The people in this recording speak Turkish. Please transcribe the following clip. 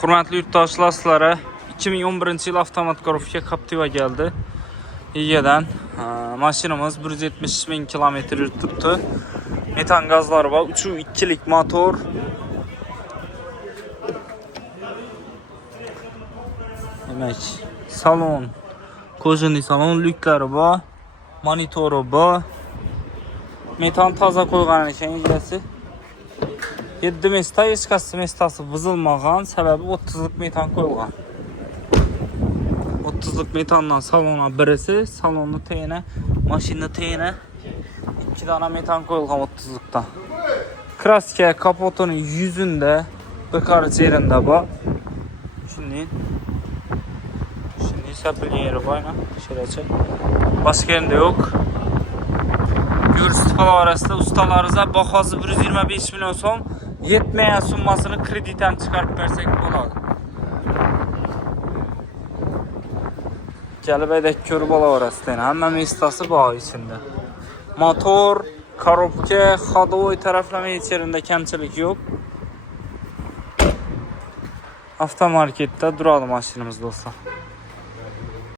Hurmatli yurtdoshlar, sizlarga 2011 yil avtomat korofka Captiva geldi. İyiye'den maşinimiz 170 bin kilometre yürüttü. Metan gazları var. 3.2'lik motor. Demek salon, ko'zini salon lükleri var. Monitoru var. Metan taza koyğan ekan egasi. 7 mesta, hech qaysi mestasi buzilmagan, sababi 30lik metan qo'yilgan. 30lik metandan salona birisi, salonni teyine, mashina teyine 2 dana metan qo'yilgan 30'lukdan. Kraska kapotunun yüzünde bir qarich yerinde bor. Şimdi sapilgan yeri bor, şuracha. Başqa yerinde yok. Görürsüz arasında ustalarınıza bahası 125 milyon so'm yetmeyen summasını krediten çıkarıp versek болады. Gelip edek körüp olaverasizlar. Hamma mestasi bor içinde. Motor, korobka, xodovoy taraflama yerinde kamchilik yok. Avtomarketda duradi mashinamiz do'stlar.